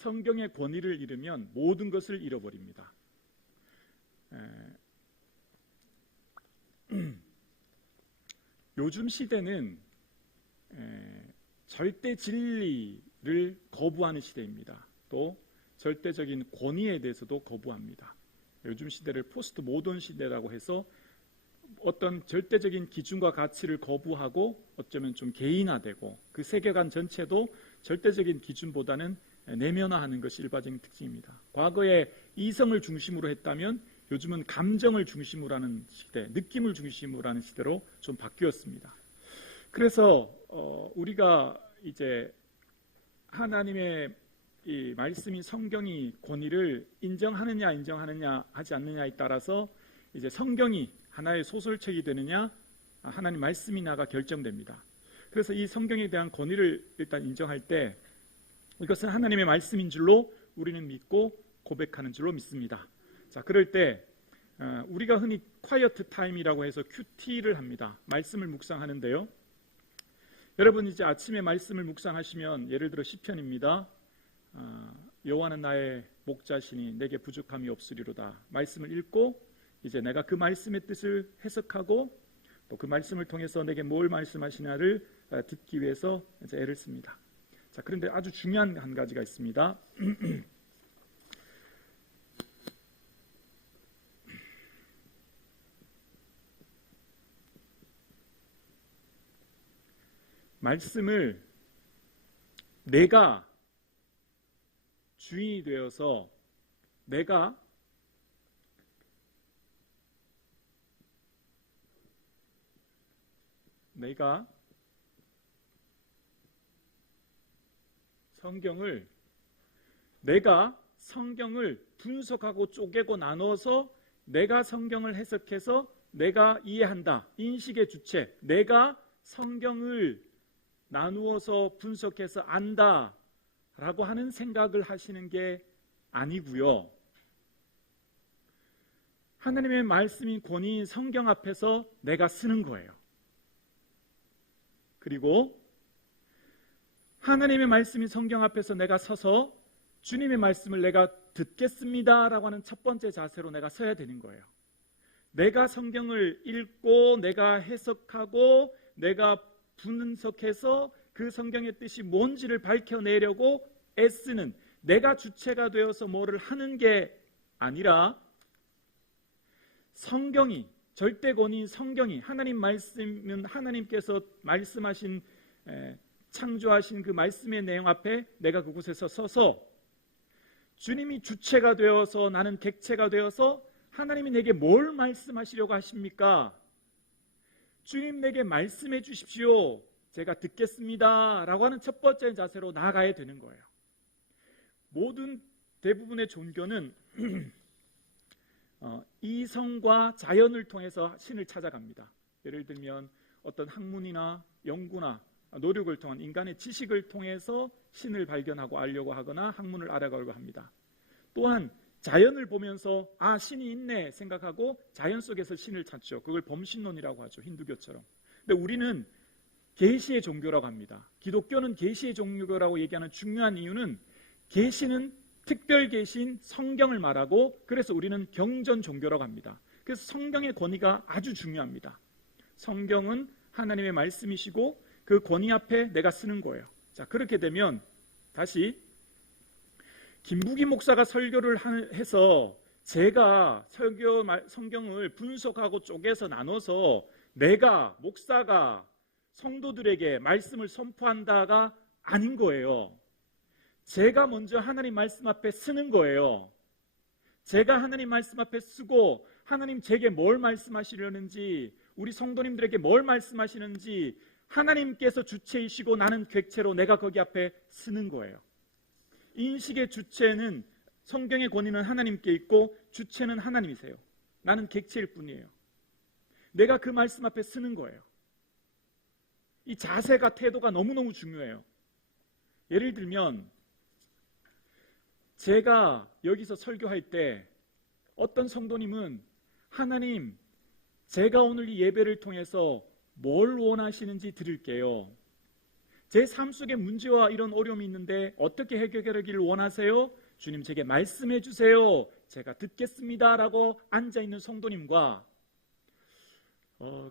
성경의 권위를 잃으면 모든 것을 잃어버립니다. 요즘 시대는 절대 진리를 거부하는 시대입니다. 또 절대적인 권위에 대해서도 거부합니다. 요즘 시대를 포스트 모던 시대라고 해서 어떤 절대적인 기준과 가치를 거부하고 어쩌면 좀 개인화되고 그 세계관 전체도 절대적인 기준보다는 내면화하는 것이 일반적인 특징입니다. 과거에 이성을 중심으로 했다면 요즘은 감정을 중심으로 하는 시대, 느낌을 중심으로 하는 시대로 좀 바뀌었습니다. 그래서 우리가 이제 하나님의 이 말씀인 성경이 권위를 인정하느냐 하지 않느냐에 따라서 이제 성경이 하나의 소설책이 되느냐 하나님 말씀이냐가 결정됩니다. 그래서 이 성경에 대한 권위를 일단 인정할 때 이것은 하나님의 말씀인 줄로 우리는 믿고 고백하는 줄로 믿습니다. 자, 그럴 때 우리가 흔히 quiet time이라고 해서 QT를 합니다. 말씀을 묵상하는데요. 여러분 이제 아침에 말씀을 묵상하시면 예를 들어 시편입니다. 여호와는 나의 목자시니 내게 부족함이 없으리로다. 말씀을 읽고 이제 내가 그 말씀의 뜻을 해석하고 또 그 말씀을 통해서 내게 뭘 말씀하시냐를 듣기 위해서 이제 애를 씁니다. 자, 그런데 아주 중요한 한 가지가 있습니다. 말씀을 내가 주인이 되어서 내가 성경을 분석하고 쪼개고 나눠서 내가 성경을 해석해서 내가 이해한다. 인식의 주체, 내가 성경을 나누어서 분석해서 안다 라고 하는 생각을 하시는 게 아니고요. 하나님의 말씀인 권위인 성경 앞에서 내가 쓰는 거예요. 그리고 하나님의 말씀인 성경 앞에서 내가 서서 주님의 말씀을 내가 듣겠습니다 라고 하는 첫 번째 자세로 내가 서야 되는 거예요. 내가 성경을 읽고 내가 해석하고 내가 분석해서 그 성경의 뜻이 뭔지를 밝혀내려고 애쓰는 내가 주체가 되어서 뭐를 하는 게 아니라 성경이 절대 권위인 성경이 하나님 말씀은 하나님께서 말씀하신 창조하신 그 말씀의 내용 앞에 내가 그곳에서 서서 주님이 주체가 되어서 나는 객체가 되어서 하나님이 내게 뭘 말씀하시려고 하십니까? 주님 내게 말씀해 주십시오. 제가 듣겠습니다 라고 하는 첫 번째 자세로 나아가야 되는 거예요. 모든 대부분의 종교는 이성과 자연을 통해서 신을 찾아갑니다. 예를 들면 어떤 학문이나 연구나 노력을 통한 인간의 지식을 통해서 신을 발견하고 알려고 하거나 학문을 알아가려고 합니다. 또한 자연을 보면서 신이 있네 생각하고 자연 속에서 신을 찾죠. 그걸 범신론이라고 하죠. 힌두교처럼. 근데 우리는 계시의 종교라고 합니다. 기독교는 계시의 종교라고 얘기하는 중요한 이유는 계시는 특별 계시인 성경을 말하고 그래서 우리는 경전 종교라고 합니다. 그래서 성경의 권위가 아주 중요합니다. 성경은 하나님의 말씀이시고 그 권위 앞에 내가 쓰는 거예요. 자, 그렇게 되면 다시 김부기 목사가 설교를 해서 제가 성경을 분석하고 쪼개서 나눠서 내가 목사가 성도들에게 말씀을 선포한다가 아닌 거예요. 제가 먼저 하나님 말씀 앞에 쓰는 거예요. 제가 하나님 말씀 앞에 쓰고 하나님 제게 뭘 말씀하시려는지 우리 성도님들에게 뭘 말씀하시는지 하나님께서 주체이시고 나는 객체로 내가 거기 앞에 쓰는 거예요. 인식의 주체는 성경의 권위는 하나님께 있고 주체는 하나님이세요. 나는 객체일 뿐이에요. 내가 그 말씀 앞에 쓰는 거예요. 이 자세가 태도가 너무너무 중요해요. 예를 들면 제가 여기서 설교할 때 어떤 성도님은 하나님 제가 오늘 이 예배를 통해서 뭘 원하시는지 들을게요. 제 삶 속에 문제와 이런 어려움이 있는데 어떻게 해결하기를 원하세요? 주님 제게 말씀해 주세요. 제가 듣겠습니다 라고 앉아있는 성도님과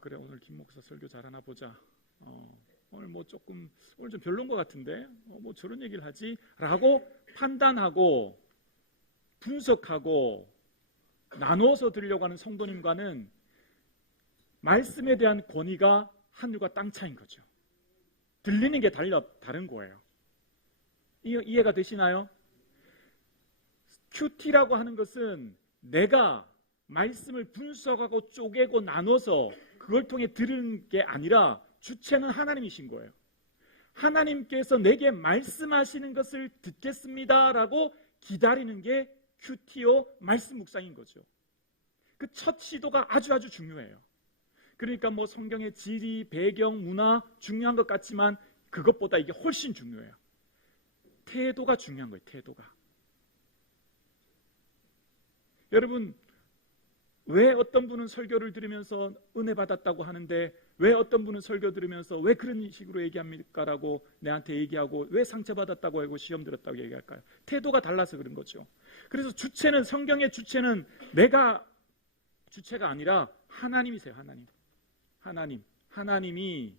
그래 오늘 김 목사 설교 잘하나 보자. 오늘 오늘 좀 별론 것 같은데 뭐 저런 얘기를 하지? 라고 판단하고 분석하고 나눠서 들으려고 하는 성도님과는 말씀에 대한 권위가 하늘과 땅 차이인 거죠. 들리는 게 다른 거예요. 이해가 되시나요? 큐티라고 하는 것은 내가 말씀을 분석하고 쪼개고 나눠서 그걸 통해 들은 게 아니라 주체는 하나님이신 거예요. 하나님께서 내게 말씀하시는 것을 듣겠습니다라고 기다리는 게 큐티오 말씀 묵상인 거죠. 그 첫 시도가 아주 중요해요. 그러니까 뭐 성경의 지리, 배경, 문화 중요한 것 같지만 그것보다 이게 훨씬 중요해요. 태도가 중요한 거예요. 태도가. 여러분 왜 어떤 분은 설교를 들으면서 은혜 받았다고 하는데 왜 어떤 분은 설교 들으면서 왜 그런 식으로 얘기합니까라고 내한테 얘기하고 왜 상처받았다고 하고 시험 들었다고 얘기할까요? 태도가 달라서 그런 거죠. 그래서 주체는 성경의 주체는 내가 주체가 아니라 하나님이세요. 하나님이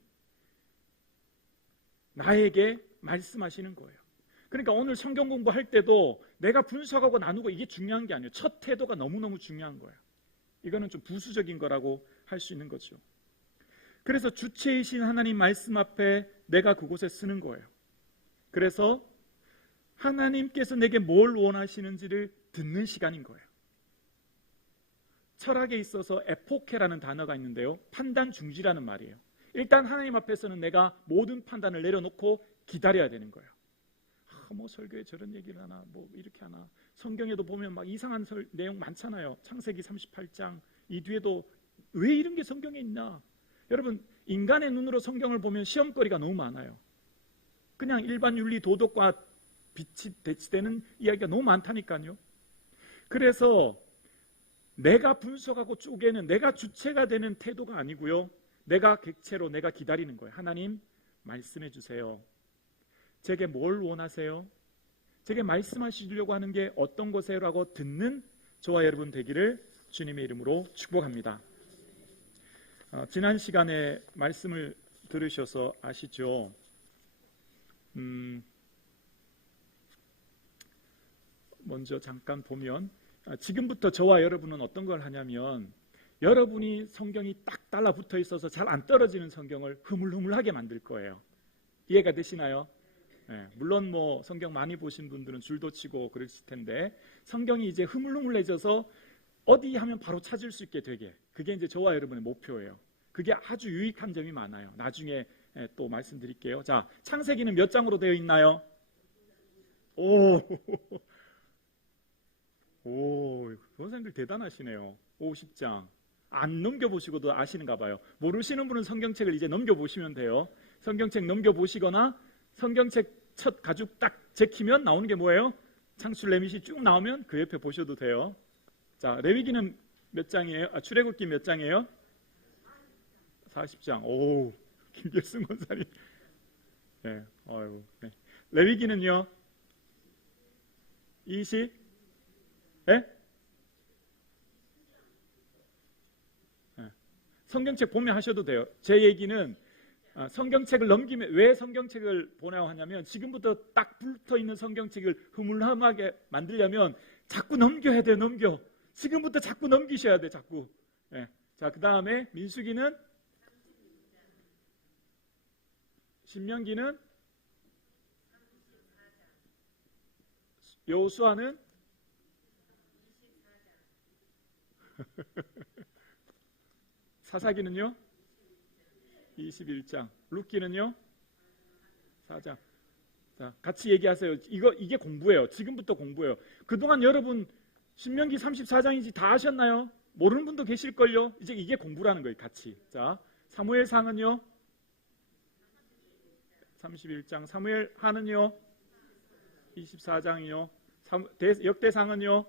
나에게 말씀하시는 거예요. 그러니까 오늘 성경 공부할 때도 내가 분석하고 나누고 이게 중요한 게 아니에요. 첫 태도가 너무너무 중요한 거예요. 이거는 좀 부수적인 거라고 할 수 있는 거죠. 그래서 주체이신 하나님 말씀 앞에 내가 그곳에 쓰는 거예요. 그래서 하나님께서 내게 뭘 원하시는지를 듣는 시간인 거예요. 철학에 있어서 에포케라는 단어가 있는데요. 판단 중지라는 말이에요. 일단 하나님 앞에서는 내가 모든 판단을 내려놓고 기다려야 되는 거예요. 뭐 설교에 저런 얘기를 하나, 뭐 이렇게 하나. 성경에도 보면 막 이상한 내용 많잖아요. 창세기 38장 이 뒤에도 왜 이런 게 성경에 있나? 여러분 인간의 눈으로 성경을 보면 시험거리가 너무 많아요. 그냥 일반 윤리 도덕과 빛이 대치되는 이야기가 너무 많다니까요. 그래서 내가 분석하고 쪼개는 내가 주체가 되는 태도가 아니고요. 내가 객체로 내가 기다리는 거예요. 하나님 말씀해 주세요. 제게 뭘 원하세요? 제게 말씀하시려고 하는 게 어떤 것이에요? 라고 듣는 저와 여러분 되기를 주님의 이름으로 축복합니다. 지난 시간에 말씀을 들으셔서 아시죠? 먼저 잠깐 보면 지금부터 저와 여러분은 어떤 걸 하냐면 여러분이 성경이 딱 달라붙어 있어서 잘 안 떨어지는 성경을 흐물흐물하게 만들 거예요. 이해가 되시나요? 네, 물론 뭐 성경 많이 보신 분들은 줄도 치고 그러실 텐데 성경이 이제 흐물흐물해져서 어디 하면 바로 찾을 수 있게 되게 그게 이제 저와 여러분의 목표예요. 그게 아주 유익한 점이 많아요. 나중에 또 말씀드릴게요. 자, 창세기는 몇 장으로 되어 있나요? 선생님들 대단하시네요. 50장. 안 넘겨보시고도 아시는가 봐요. 모르시는 분은 성경책을 이제 넘겨보시면 돼요. 성경책 넘겨보시거나 성경책 첫 가죽 딱 제키면 나오는 게 뭐예요? 창출 레미시 쭉 나오면 그 옆에 보셔도 돼요. 자, 레위기는 몇 장이에요? 출애굽기 몇 장이에요? 40장. 오, 김결승 권사님. 네, 네. 레위기는요? 20? 네? 네. 성경책 보면 하셔도 돼요. 제 얘기는 성경책을 넘기면 왜 성경책을 보내야 하냐면 지금부터 딱 붙어있는 성경책을 흐물흐물하게 만들려면 자꾸 넘겨야 돼요. 넘겨. 지금부터 자꾸 넘기셔야 돼. 자꾸. 네. 자, 그 다음에 민수기는 신명기는 여호수아는 사사기는요? 21장. 룻기는요? 4장. 자, 같이 얘기하세요. 이게 공부예요. 지금부터 공부예요. 그동안 여러분 신명기 34장인지 다 아셨나요? 모르는 분도 계실걸요? 이제 이게 공부라는 거예요. 같이. 자, 사무엘상은요? 31장. 사무엘하는요? 24장이요. 역대상은요?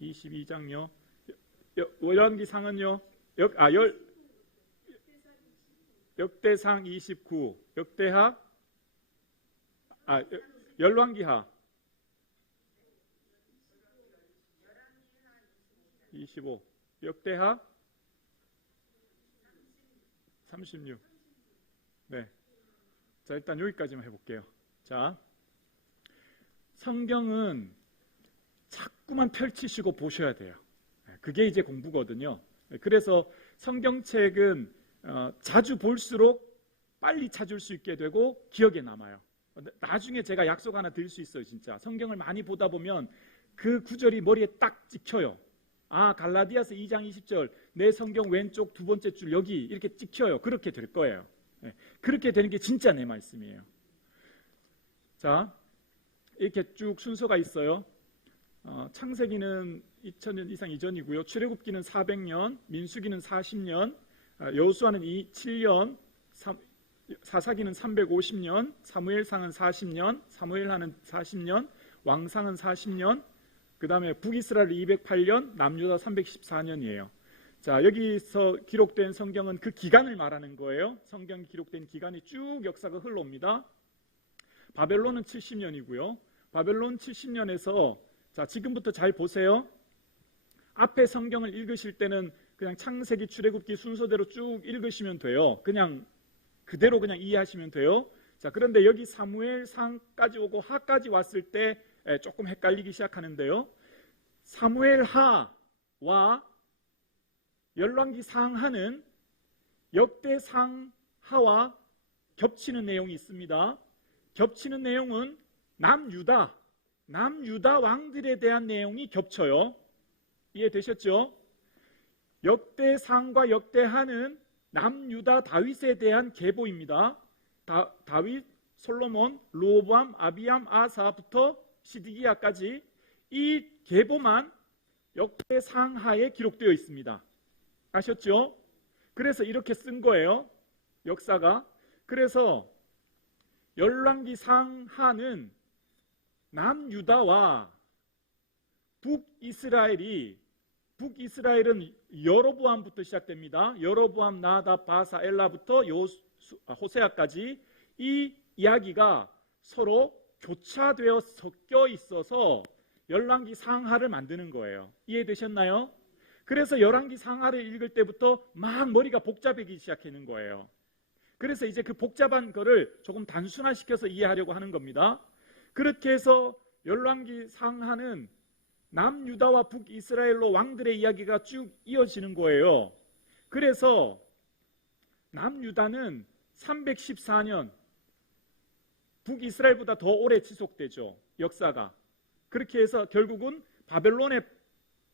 22장요. 열왕기상은요? 역대상 29, 역대하, 열왕기하 25, 역대하 36. 네. 자, 일단 여기까지만 해볼게요. 자, 성경은 자꾸만 펼치시고 보셔야 돼요. 그게 이제 공부거든요. 그래서 성경책은 자주 볼수록 빨리 찾을 수 있게 되고 기억에 남아요. 나중에 제가 약속 하나 드릴 수 있어요. 진짜 성경을 많이 보다 보면 그 구절이 머리에 딱 찍혀요. 아, 갈라디아서 2장 20절 내 성경 왼쪽 두 번째 줄 여기 이렇게 찍혀요. 그렇게 될 거예요. 그렇게 되는 게 진짜 내 말씀이에요. 자, 이렇게 쭉 순서가 있어요. 창세기는 2000년 이상 이전이고요. 출애굽기는 400년, 민수기는 40년, 여호수아는 7년, 사사기는 350년, 사무엘상은 40년, 사무엘하는 40년, 왕상은 40년, 그 다음에 북이스라엘 208년, 남유다 314년이에요. 자, 여기서 기록된 성경은 그 기간을 말하는 거예요. 성경이 기록된 기간이 쭉 역사가 흘러옵니다. 바벨론은 70년이고요. 바벨론 70년에서 자, 지금부터 잘 보세요. 앞에 성경을 읽으실 때는 그냥 창세기, 출애굽기 순서대로 쭉 읽으시면 돼요. 그냥 그대로 그냥 이해하시면 돼요. 자, 그런데 여기 사무엘상까지 오고 하까지 왔을 때 조금 헷갈리기 시작하는데요. 사무엘하와 열왕기상하는 역대상하와 겹치는 내용이 있습니다. 겹치는 내용은 남유다 왕들에 대한 내용이 겹쳐요. 이해되셨죠? 역대상과 역대하는 남유다 다윗에 대한 계보입니다. 다윗, 솔로몬, 르호보암, 아비암, 아사부터 시드기야까지 이 계보만 역대상하에 기록되어 있습니다. 아셨죠? 그래서 이렇게 쓴 거예요. 역사가. 그래서 열왕기상하는 남유다와 북이스라엘은 여로보암부터 시작됩니다. 여로보암, 나답, 바사, 엘라부터 호세아까지 이 이야기가 서로 교차되어 섞여 있어서 열왕기상하를 만드는 거예요. 이해되셨나요? 그래서 열왕기상하를 읽을 때부터 막 머리가 복잡해지기 시작하는 거예요. 그래서 이제 그 복잡한 거를 조금 단순화시켜서 이해하려고 하는 겁니다. 그렇게 해서 열왕기상하는 남유다와 북이스라엘로 왕들의 이야기가 쭉 이어지는 거예요. 그래서 남유다는 314년, 북이스라엘보다 더 오래 지속되죠. 역사가. 그렇게 해서 결국은 바벨론의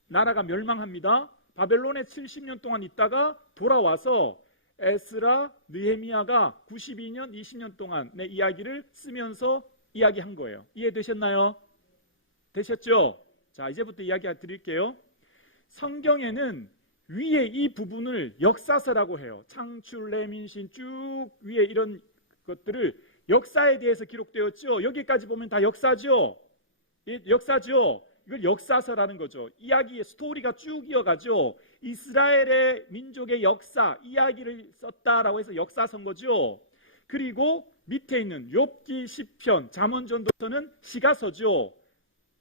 나라가 멸망합니다. 바벨론에 70년 동안 있다가 돌아와서 에스라, 느헤미야가 92년, 20년 동안의 이야기를 쓰면서 이야기한 거예요. 이해되셨나요? 되셨죠? 자, 이제부터 이야기 드릴게요. 성경에는 위에 이 부분을 역사서라고 해요. 창출, 레민신 쭉 위에 이런 것들을 역사에 대해서 기록되었죠. 여기까지 보면 다 역사죠. 역사죠. 이걸 역사서라는 거죠. 이야기의 스토리가 쭉 이어가죠. 이스라엘의 민족의 역사, 이야기를 썼다라고 해서 역사서인 거죠. 그리고 밑에 있는 욥기, 시편, 잠언, 전도서는 시가서죠.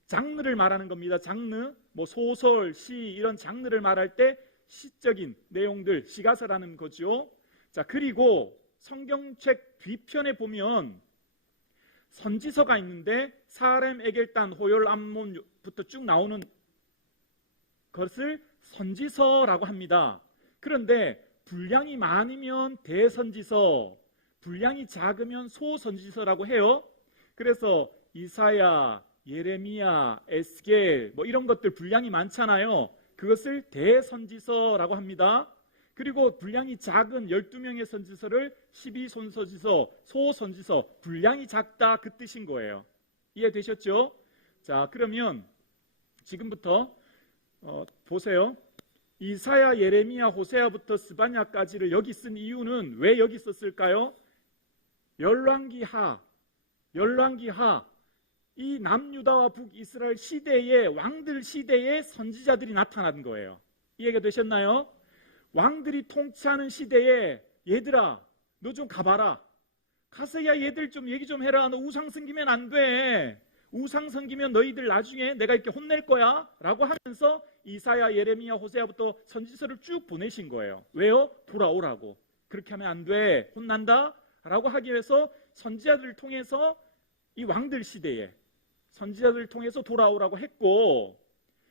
장르를 말하는 겁니다. 장르, 뭐 소설, 시 이런 장르를 말할 때 시적인 내용들, 시가서라는 거죠. 자, 그리고 성경책 뒤편에 보면 선지서가 있는데 사렘, 에겔단, 호열, 암몬부터 쭉 나오는 것을 선지서라고 합니다. 그런데 분량이 많으면 대선지서, 분량이 작으면 소선지서라고 해요. 그래서 이사야, 예레미야, 에스겔 뭐 이런 것들 분량이 많잖아요. 그것을 대선지서라고 합니다. 그리고 분량이 작은 12명의 선지서를 12손서지서, 소선지서, 분량이 작다 그 뜻인 거예요. 이해되셨죠? 자, 그러면 지금부터 보세요. 이사야, 예레미야, 호세아부터 스바냐까지를 여기 쓴 이유는 왜 여기 썼을까요? 열왕기하 이 남유다와 북이스라엘 시대의 왕들 시대의 선지자들이 나타난 거예요. 이해가 되셨나요? 왕들이 통치하는 시대에 얘들아 너 좀 가봐라. 가서 야 얘들 좀 얘기 좀 해라. 너 우상 섬기면 안 돼. 우상 섬기면 너희들 나중에 내가 이렇게 혼낼 거야 라고 하면서 이사야, 예레미야, 호세아부터 선지서를 쭉 보내신 거예요. 왜요? 돌아오라고. 그렇게 하면 안 돼. 혼난다 라고 하기 위해서 선지자들을 통해서 이 왕들 시대에 선지자들을 통해서 돌아오라고 했고,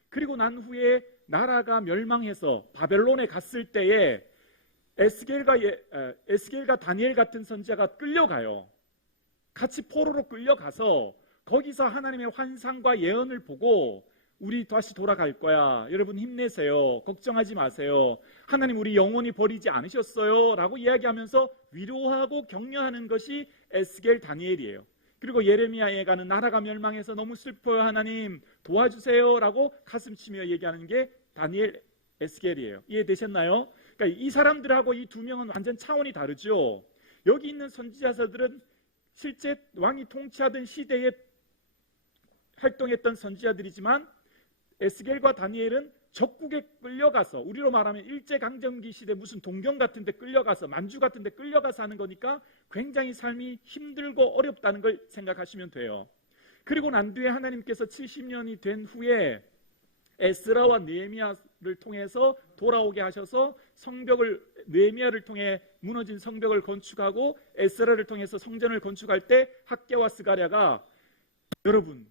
그리고 난 후에 나라가 멸망해서 바벨론에 갔을 때에 에스겔과 다니엘 같은 선지자가 끌려가요. 같이 포로로 끌려가서 거기서 하나님의 환상과 예언을 보고 우리 다시 돌아갈 거야. 여러분 힘내세요. 걱정하지 마세요. 하나님 우리 영원히 버리지 않으셨어요. 라고 이야기하면서 위로하고 격려하는 것이 에스겔, 다니엘이에요. 그리고 예레미야에 가는 나라가 멸망해서 너무 슬퍼요. 하나님 도와주세요. 라고 가슴치며 얘기하는 게 다니엘, 에스겔이에요. 이해되셨나요? 그러니까 이 사람들하고 이 두 명은 완전 차원이 다르죠. 여기 있는 선지자들은 실제 왕이 통치하던 시대에 활동했던 선지자들이지만 에스겔과 다니엘은 적국에 끌려가서, 우리로 말하면 일제강점기 시대 무슨 동경 같은 데 끌려가서, 만주 같은 데 끌려가서 하는 거니까 굉장히 삶이 힘들고 어렵다는 걸 생각하시면 돼요. 그리고 난 뒤에 하나님께서 70년이 된 후에 에스라와 느헤미야를 통해서 돌아오게 하셔서 성벽을, 느헤미야를 통해 무너진 성벽을 건축하고 에스라를 통해서 성전을 건축할 때 학개와 스가랴가 여러분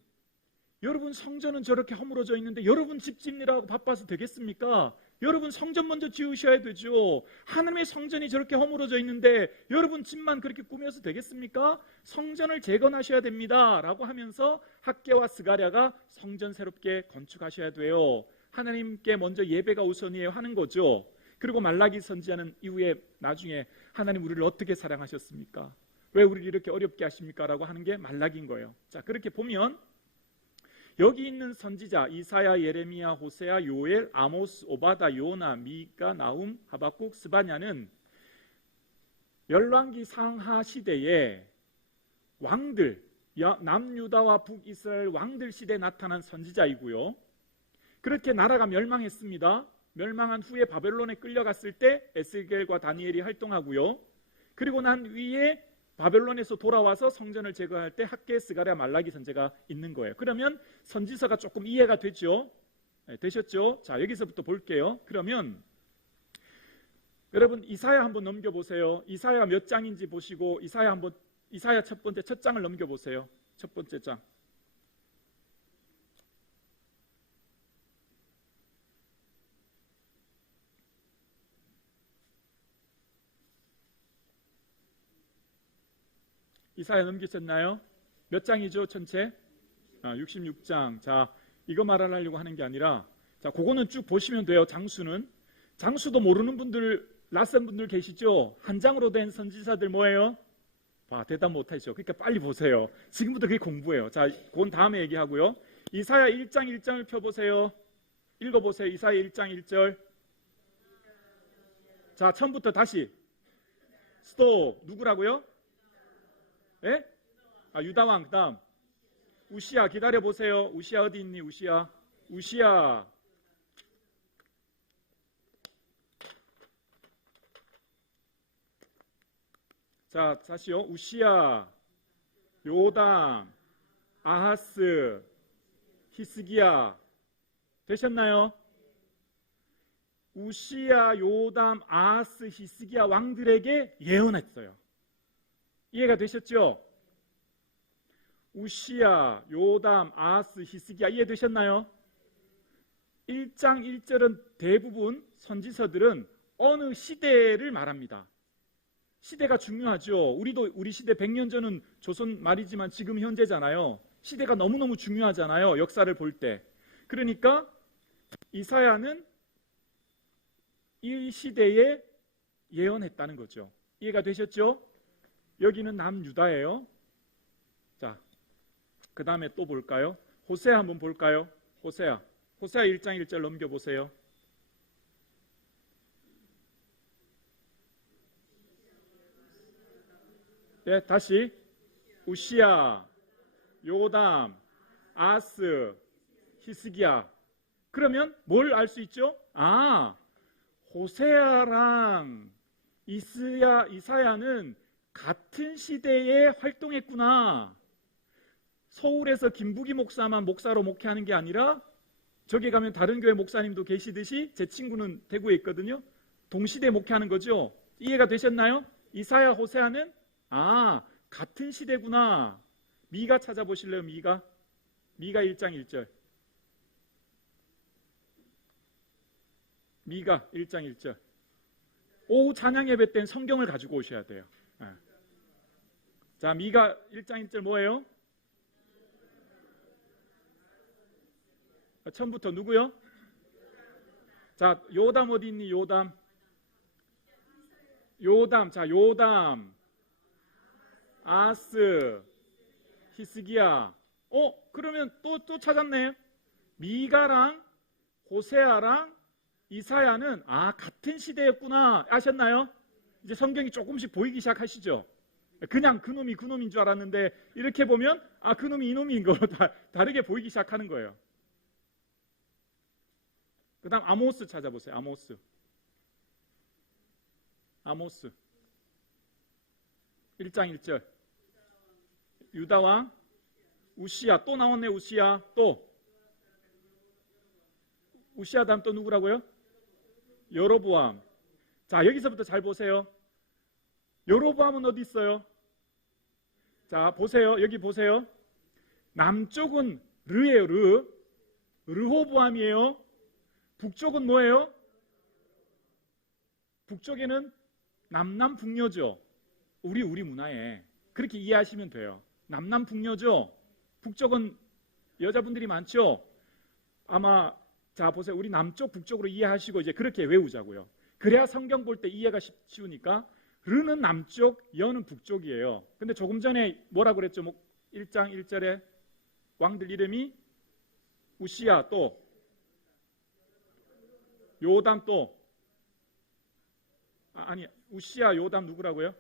성전은 저렇게 허물어져 있는데 여러분 집 짓느라고 바빠서 되겠습니까? 여러분 성전 먼저 지으셔야 되죠. 하나님의 성전이 저렇게 허물어져 있는데 여러분 집만 그렇게 꾸며서 되겠습니까? 성전을 재건하셔야 됩니다 라고 하면서 학개와 스가랴가 성전 새롭게 건축하셔야 돼요. 하나님께 먼저 예배가 우선이에요 하는 거죠. 그리고 말라기 선지자는 이후에 나중에 하나님 우리를 어떻게 사랑하셨습니까? 왜 우리를 이렇게 어렵게 하십니까? 라고 하는 게 말라기인 거예요. 자, 그렇게 보면 여기 있는 선지자 이사야, 예레미야, 호세아, 요엘, 아모스, 오바다, 요나, 미가, 나훔, 하박국, 스바냐는 열왕기 상하 시대에 왕들, 남유다와 북이스라엘 왕들 시대에 나타난 선지자이고요. 그렇게 나라가 멸망했습니다. 멸망한 후에 바벨론에 끌려갔을 때 에스겔과 다니엘이 활동하고요. 그리고 난 위에 바벨론에서 돌아와서 성전을 제거할 때 학개, 스가랴, 말라기 선지자가 있는 거예요. 그러면 선지서가 조금 이해가 되죠? 네, 되셨죠? 자, 여기서부터 볼게요. 그러면 여러분 이사야 한번 넘겨보세요. 이사야 몇 장인지 보시고 이사야 첫 번째 첫 장을 넘겨보세요. 첫 번째 장. 이사야 넘기셨나요? 몇 장이죠, 전체? 66장. 자, 이거 말하려고 하는 게 아니라, 자, 그거는 쭉 보시면 돼요. 장수도 모르는 분들, 낯선 분들 계시죠? 한 장으로 된 선지자들 뭐예요? 대답 못하시죠? 그러니까 빨리 보세요. 지금부터 그게 공부예요. 자, 그건 다음에 얘기하고요. 이사야 1장 1장을 펴보세요. 읽어보세요. 이사야 1장 1절. 자, 처음부터 다시. 스톱. 누구라고요? 예? 유다왕. 그 다음 우시야. 기다려보세요. 우시야 어디 있니? 우시야. 자, 다시요. 우시야, 요담, 아하스, 히스기야. 되셨나요? 우시야, 요담, 아하스, 히스기야 왕들에게 예언했어요. 이해가 되셨죠? 우시야, 요담, 아하스, 히스기야 이해되셨나요? 1장 1절은 대부분 선지서들은 어느 시대를 말합니다. 시대가 중요하죠. 우리 시대 100년 전은 조선 말이지만 지금 현재잖아요. 시대가 너무너무 중요하잖아요. 역사를 볼 때. 그러니까 이사야는 이 시대에 예언했다는 거죠. 이해가 되셨죠? 여기는 남유다예요. 자, 그 다음에 또 볼까요? 호세아 한번 볼까요? 호세아 1장 1절 넘겨보세요. 네, 다시 우시야, 요담, 아스, 히스기야. 그러면 뭘 알 수 있죠? 호세아랑 이사야는 같은 시대에 활동했구나. 서울에서 김부기 목사만 목사로 목회하는 게 아니라 저기 가면 다른 교회 목사님도 계시듯이 제 친구는 대구에 있거든요. 동시대 목회하는 거죠. 이해가 되셨나요? 이사야, 호세아는 같은 시대구나. 미가 찾아보실래요? 미가 1장 1절. 미가 1장 1절. 오후 찬양 예배 때는 성경을 가지고 오셔야 돼요. 자, 미가 1장 1절 뭐예요? 처음부터 누구요? 자, 요담 어디 있니? 요담. 자, 요담, 아스, 히스기야. 그러면 또 찾았네. 미가랑 호세아랑 이사야는 같은 시대였구나. 아셨나요? 이제 성경이 조금씩 보이기 시작하시죠. 그냥 그놈인 줄 알았는데 이렇게 보면 그놈이 이놈인 거로 다르게 보이기 시작하는 거예요. 그 다음 아모스 찾아보세요. 아모스 1장 1절. 유다왕 우시야. 또 나왔네. 우시야. 또 우시야 다음 또 누구라고요? 여로보암. 자, 여기서부터 잘 보세요. 여로보암은 어디 있어요? 자, 보세요. 여기 보세요. 남쪽은 르예요. 르호보암이에요. 북쪽은 뭐예요? 북쪽에는 남남북녀죠. 우리 문화에 그렇게 이해하시면 돼요. 남남북녀죠. 북쪽은 여자분들이 많죠. 아마 자 보세요. 우리 남쪽 북쪽으로 이해하시고 이제 그렇게 외우자고요. 그래야 성경 볼 때 이해가 쉬우니까. 르는 남쪽, 여는 북쪽이에요. 근데 조금 전에 뭐라고 그랬죠? 1장 1절에 왕들 이름이 우시야, 또 요담, 또 우시야, 요담 누구라고요?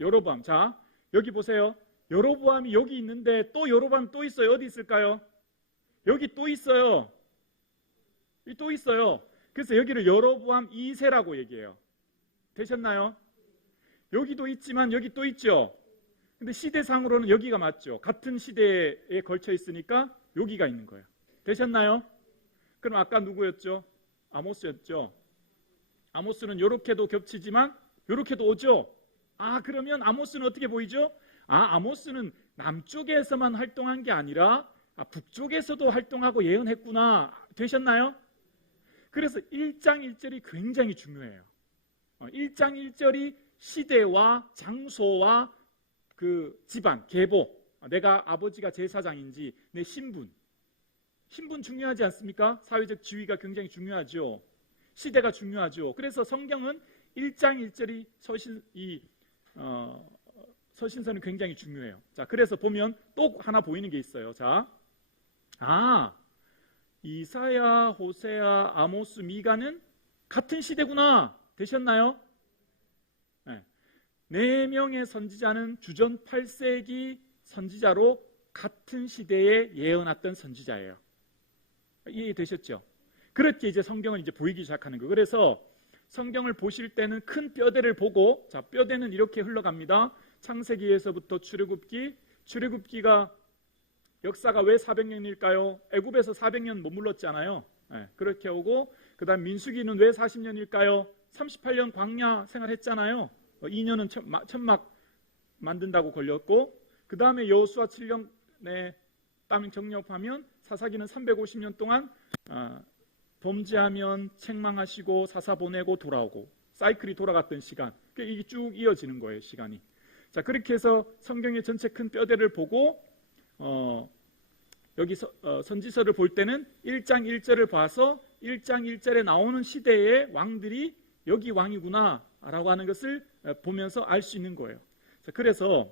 여로보암. 자, 여기 보세요. 여로보암이 여기 있는데 또 여로보암 또 있어요. 어디 있을까요? 여기 또 있어요. 그래서 여기를 여로보암 2세라고 얘기해요. 되셨나요? 여기도 있지만 여기 또 있죠. 근데 시대상으로는 여기가 맞죠. 같은 시대에 걸쳐 있으니까 여기가 있는 거예요. 되셨나요? 그럼 아까 누구였죠? 아모스였죠. 아모스는 요렇게도 겹치지만 요렇게도 오죠. 그러면 아모스는 어떻게 보이죠? 아모스는 남쪽에서만 활동한 게 아니라 북쪽에서도 활동하고 예언했구나. 되셨나요? 그래서 1장 1절이 굉장히 중요해요. 1장 1절이 시대와 장소와 그 집안, 계보, 내가 아버지가 제사장인지 내 신분 중요하지 않습니까? 사회적 지위가 굉장히 중요하죠. 시대가 중요하죠. 그래서 성경은 1장 1절이 서신서는 굉장히 중요해요. 자, 그래서 보면 또 하나 보이는 게 있어요. 자, 이사야, 호세아, 아모스, 미가는 같은 시대구나. 되셨나요? 네 명의 선지자는 주전 8세기 선지자로 같은 시대에 예언했던 선지자예요. 이해되셨죠? 그렇게 이제 성경을 이제 보이기 시작하는 거예요. 그래서 성경을 보실 때는 큰 뼈대를 보고, 자, 뼈대는 이렇게 흘러갑니다. 창세기에서부터 출애굽기가 역사가 왜 400년일까요? 애굽에서 400년 머물렀잖아요. 그렇게 오고, 그 다음 민수기는 왜 40년일까요? 38년 광야 생활했잖아요. 2년은 천막 만든다고 걸렸고, 그 다음에 여호수아 7년에 땅 정립하면 사사기는 350년 동안 범죄하면 책망하시고 사사 보내고 돌아오고 사이클이 돌아갔던 시간. 이게 쭉 이어지는 거예요, 시간이. 자, 그렇게 해서 성경의 전체 큰 뼈대를 보고 여기 선지서를 볼 때는 1장 1절을 봐서 1장 1절에 나오는 시대의 왕들이 여기 왕이구나 라고 하는 것을 보면서 알 수 있는 거예요. 자, 그래서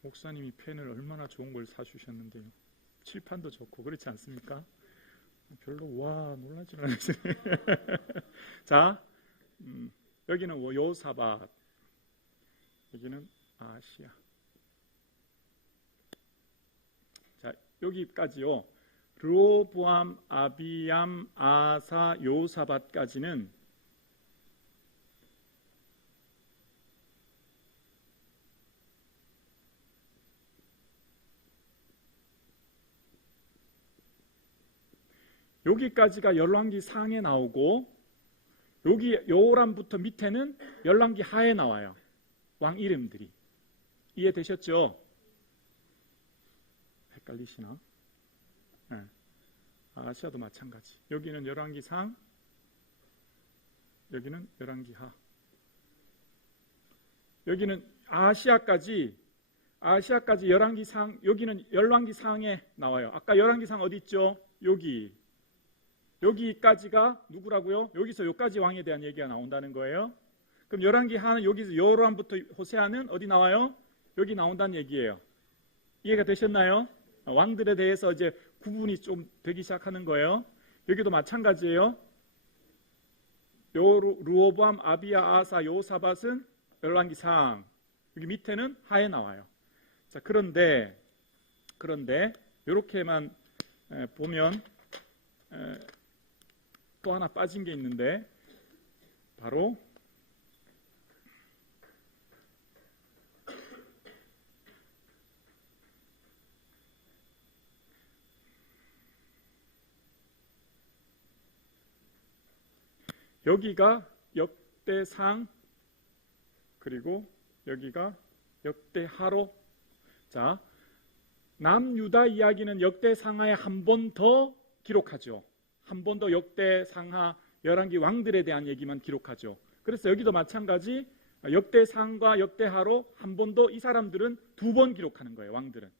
목사님이 펜을 얼마나 좋은 걸 사주셨는데요. 칠판도 좋고 그렇지 않습니까? 별로 놀라지 않으세요. 자, 여기는 요사밧, 여기는 아시아. 자, 여기까지요. 르호보암, 아비얌, 아사, 요사밧까지는 여기까지가 열왕기 상에 나오고 여기 여호람부터 밑에는 열왕기 하에 나와요. 왕 이름들이. 이해되셨죠? 헷갈리시나? 네. 아시아도 마찬가지. 여기는 열왕기 상, 여기는 열왕기 하. 여기는 아시아까지 열왕기 상, 여기는 열왕기 상에 나와요. 아까 열왕기 상 어디 있죠? 여기까지가 누구라고요? 여기서 여기까지 왕에 대한 얘기가 나온다는 거예요. 그럼 열왕기 하는 여기서 여호람부터 호세아는 어디 나와요? 여기 나온다는 얘기예요. 이해가 되셨나요? 왕들에 대해서 이제 구분이 좀 되기 시작하는 거예요. 여기도 마찬가지예요. 르호보암, 아비야, 아사, 요사밧은 열왕기 상, 여기 밑에는 하에 나와요. 자, 그런데 이렇게만 보면 또 하나 빠진 게 있는데 바로 여기가 역대상 그리고 여기가 역대하로. 자, 남유다 이야기는 역대상하에 한 번 더 기록하죠. 한 번 더 역대상하 열왕기 왕들에 대한 얘기만 기록하죠. 그래서 여기도 마찬가지 역대상과 역대하로 한 번 더 이 사람들은 두 번 기록하는 거예요. 왕들은.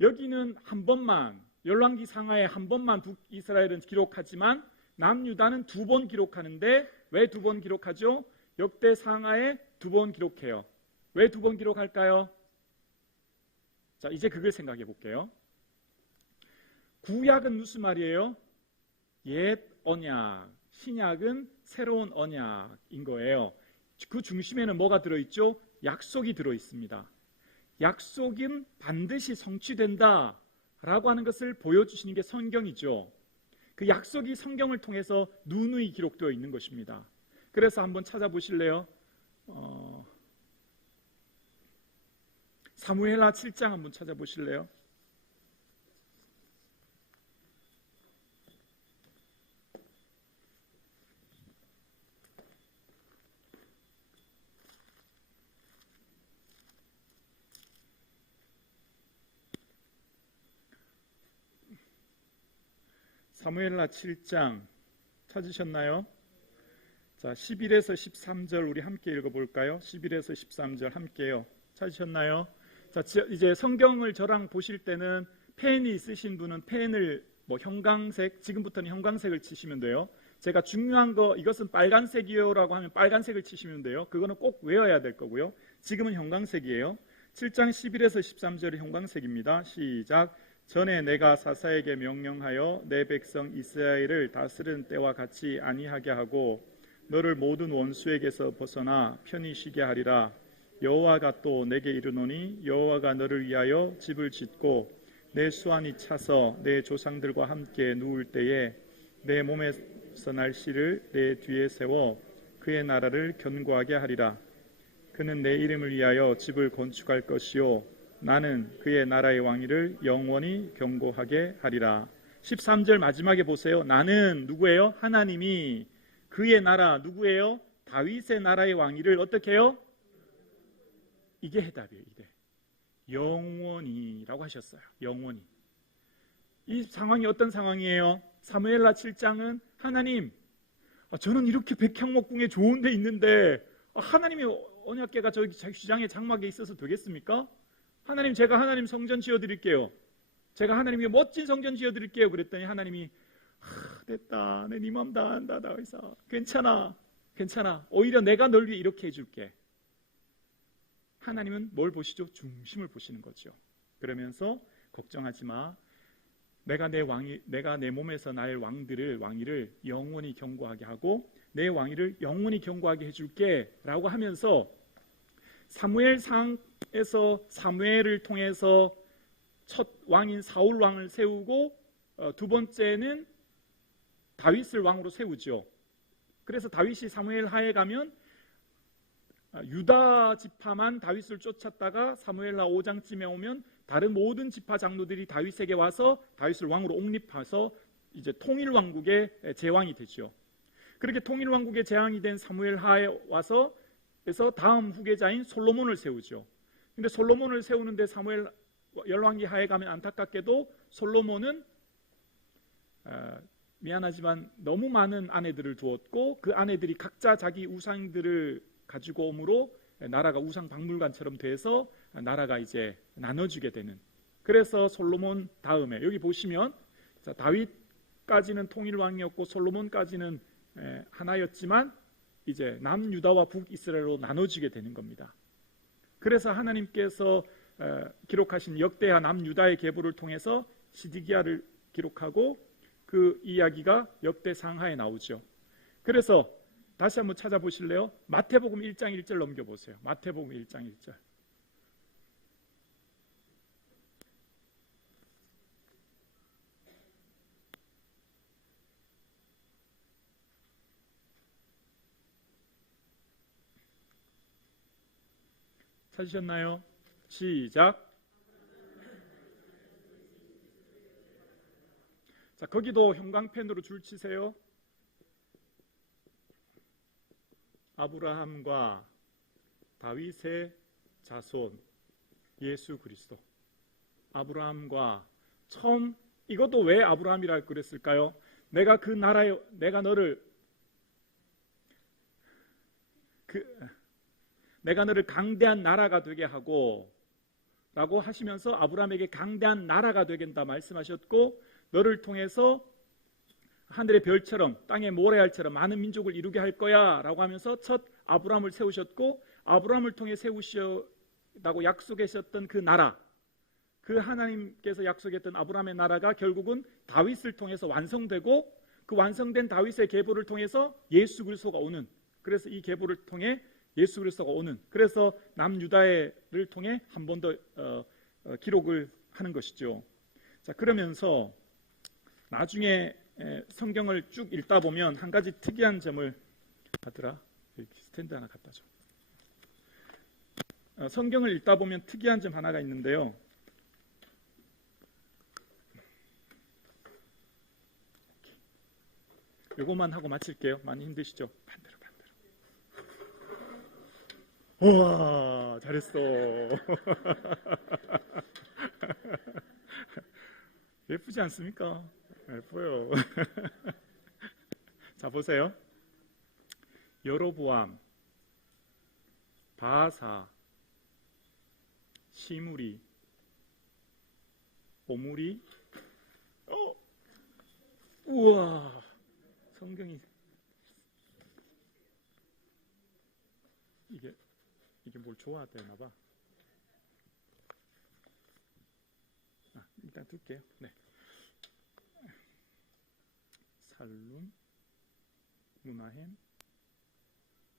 여기는 한 번만 열왕기 상하에 한 번만 북이스라엘은 기록하지만 남유다는 두 번 기록하는데 왜 두 번 기록하죠? 역대상하에 두 번 기록해요. 왜 두 번 기록할까요? 자, 이제 그걸 생각해 볼게요. 구약은 무슨 말이에요? 옛 언약, 신약은 새로운 언약인 거예요. 그 중심에는 뭐가 들어있죠? 약속이 들어있습니다. 약속은 반드시 성취된다라고 하는 것을 보여주시는 게 성경이죠. 그 약속이 성경을 통해서 누누이 기록되어 있는 것입니다. 그래서 한번 찾아보실래요? 사무엘하 7장 한번 찾아보실래요? 사무엘하 7장 찾으셨나요? 자, 11에서 13절 우리 함께 읽어볼까요? 11에서 13절 함께요. 찾으셨나요? 자, 이제 성경을 저랑 보실 때는 펜이 있으신 분은 펜을 형광색, 지금부터는 형광색을 치시면 돼요. 제가 중요한 거 이것은 빨간색이요라고 하면 빨간색을 치시면 돼요. 그거는 꼭 외워야 될 거고요. 지금은 형광색이에요. 7장 11에서 13절이 형광색입니다. 시작. 전에 내가 사사에게 명령하여 내 백성 이스라엘을 다스리는 때와 같이 아니하게 하고 너를 모든 원수에게서 벗어나 편히 쉬게 하리라. 여호와가 또 내게 이르노니 여호와가 너를 위하여 집을 짓고 내 수완이 차서 내 조상들과 함께 누울 때에 내 몸에서 날씨를 내 뒤에 세워 그의 나라를 견고하게 하리라. 그는 내 이름을 위하여 집을 건축할 것이요 나는 그의 나라의 왕위를 영원히 견고하게 하리라. 13절 마지막에 보세요. 나는 누구예요? 하나님이 그의 나라 누구예요? 다윗의 나라의 왕위를 어떻게 해요? 이게 해답이에요. 이게 영원히라고 하셨어요. 영원히. 이 상황이 어떤 상황이에요? 사무엘하 7장은 하나님, 저는 이렇게 백향목궁에 좋은 데 있는데 하나님의 언약궤가 저기 휘장의 장막에 있어서 되겠습니까? 하나님, 제가 하나님 성전 지어드릴게요. 제가 하나님의 멋진 성전 지어드릴게요. 그랬더니 하나님이 됐다. 내 네 맘 다 한다. 다윗아. 괜찮아. 오히려 내가 널 위해 이렇게 해줄게. 하나님은 뭘 보시죠? 중심을 보시는 거죠. 그러면서 걱정하지 마. 내가 내 몸에서 나의 왕위를 영원히 견고하게 하고 내 왕위를 영원히 견고하게 해줄게 라고 하면서 사무엘상에서 사무엘을 통해서 첫 왕인 사울 왕을 세우고 두 번째는 다윗을 왕으로 세우죠. 그래서 다윗이 사무엘 하에 가면 유다 지파만 다윗을 쫓았다가 사무엘하 5장쯤에 오면 다른 모든 지파 장로들이 다윗에게 와서 다윗을 왕으로 옹립해서 이제 통일 왕국의 제왕이 되죠. 그렇게 통일 왕국의 제왕이 된 사무엘하에 와서 그래서 다음 후계자인 솔로몬을 세우죠. 근데 솔로몬을 세우는데 사무엘 열왕기 하에 가면 안타깝게도 솔로몬은 미안하지만 너무 많은 아내들을 두었고 그 아내들이 각자 자기 우상들을 가지고 오므로 나라가 우상 박물관처럼 돼서 나라가 이제 나눠지게 되는. 그래서 솔로몬 다음에 여기 보시면 다윗까지는 통일왕이었고 솔로몬까지는 하나였지만 이제 남유다와 북이스라엘로 나눠지게 되는 겁니다. 그래서 하나님께서 기록하신 역대하 남유다의 계보를 통해서 시드기야를 기록하고 그 이야기가 역대상하에 나오죠. 그래서 다시 한번 찾아보실래요? 마태복음 1장 1절 넘겨보세요. 마태복음 1장 1절. 찾으셨나요? 시작. 자, 거기도 형광펜으로 줄 치세요. 아브라함과 다윗의 자손 예수 그리스도. 아브라함과 처음 이것도 왜 아브라함이라고 그랬을까요? 내가 그 나라에 내가 너를 강대한 나라가 되게 하고 라고 하시면서 아브라함에게 강대한 나라가 되겠다 말씀하셨고 너를 통해서 하늘의 별처럼 땅의 모래알처럼 많은 민족을 이루게 할 거야 라고 하면서 첫 아브라함을 세우셨고 아브라함을 통해 세우시다고 약속하셨던 그 나라, 그 하나님께서 약속했던 아브라함의 나라가 결국은 다윗을 통해서 완성되고 그 완성된 다윗의 계보를 통해서 예수 그리스도가 오는, 그래서 이 계보를 통해 예수 그리스도가 오는, 그래서 남유다를 통해 한 번 더 기록을 하는 것이죠. 자, 그러면서 나중에 성경을 쭉 읽다 보면 한 가지 특이한 점을 하더라. 스탠드 하나 갖다 줘. 성경을 읽다 보면 특이한 점 하나가 있는데요. 요것만 하고 마칠게요. 많이 힘드시죠? 반대로. 우와, 잘했어. 예쁘지 않습니까? 예뻐요. 자, 보세요. 여로보암, 바하사, 시므리, 오므리. 우와, 성경이 이게 뭘 좋아하되나 봐. 일단 둘게요. 네. 살룸, 무나햄,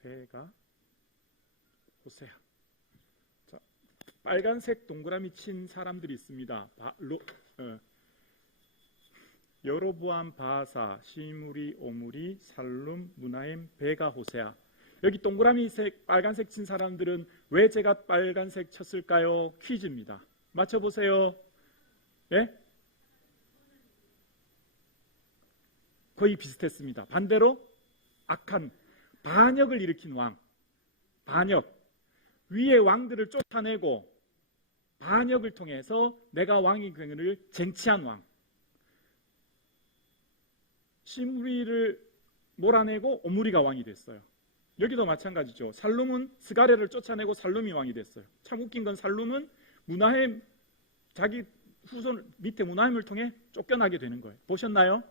베가, 호세아. 자, 빨간색 동그라미 친 사람들이 있습니다. 여로보암, 바하사, 시므리, 오므리, 살룸, 무나햄, 베가, 호세아. 여기 동그라미색 빨간색 친 사람들은 왜 제가 빨간색 쳤을까요? 퀴즈입니다. 맞춰보세요. 예? 거의 비슷했습니다. 반대로 악한 반역을 일으킨 왕, 반역, 위의 왕들을 쫓아내고 반역을 통해서 내가 왕인 것을 쟁취한 왕, 시므리를 몰아내고 오므리가 왕이 됐어요. 여기도 마찬가지죠. 살룸은 스가랴를 쫓아내고 살룸이 왕이 됐어요. 참 웃긴 건 살룸은 무나햄, 자기 후손 밑에 무나햄을 통해 쫓겨나게 되는 거예요. 보셨나요?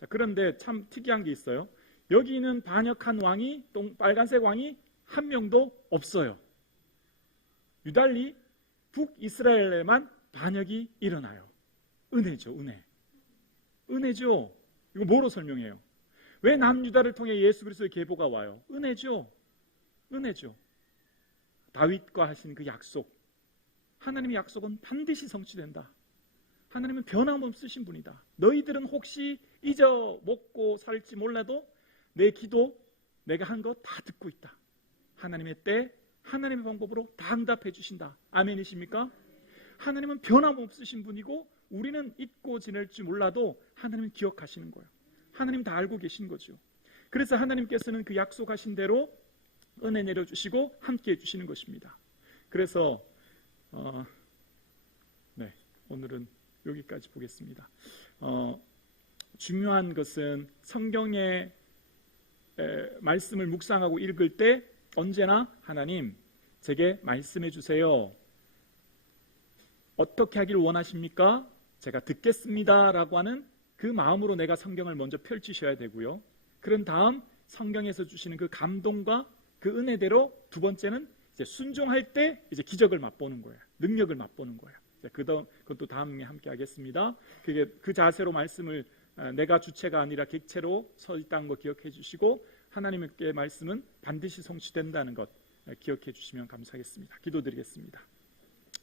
자, 그런데 참 특이한 게 있어요. 여기는 반역한 왕이, 빨간색 왕이 한 명도 없어요. 유달리 북이스라엘에만 반역이 일어나요. 은혜죠, 은혜. 은혜죠. 이거 뭐로 설명해요? 왜 남유다를 통해 예수 그리스도의 계보가 와요? 은혜죠. 은혜죠. 다윗과 하신 그 약속, 하나님의 약속은 반드시 성취된다. 하나님은 변함없으신 분이다. 너희들은 혹시 잊어먹고 살지 몰라도 내 기도, 내가 한 거 다 듣고 있다. 하나님의 때, 하나님의 방법으로 다 응답해 주신다. 아멘이십니까? 하나님은 변함없으신 분이고 우리는 잊고 지낼지 몰라도 하나님은 기억하시는 거예요. 하나님 다 알고 계신 거죠. 그래서 하나님께서는 그 약속하신 대로 은혜 내려주시고 함께 해주시는 것입니다. 그래서 오늘은 여기까지 보겠습니다. 중요한 것은 성경의 말씀을 묵상하고 읽을 때 언제나 하나님 제게 말씀해 주세요. 어떻게 하길 원하십니까? 제가 듣겠습니다 라고 하는 그 마음으로 내가 성경을 먼저 펼치셔야 되고요. 그런 다음 성경에서 주시는 그 감동과 그 은혜대로 두 번째는 이제 순종할 때 이제 기적을 맛보는 거예요. 능력을 맛보는 거예요. 그것도 다음에 함께 하겠습니다. 그 자세로 말씀을 내가 주체가 아니라 객체로 서 있다는 거 기억해 주시고 하나님의 말씀은 반드시 성취된다는 것 기억해 주시면 감사하겠습니다. 기도드리겠습니다.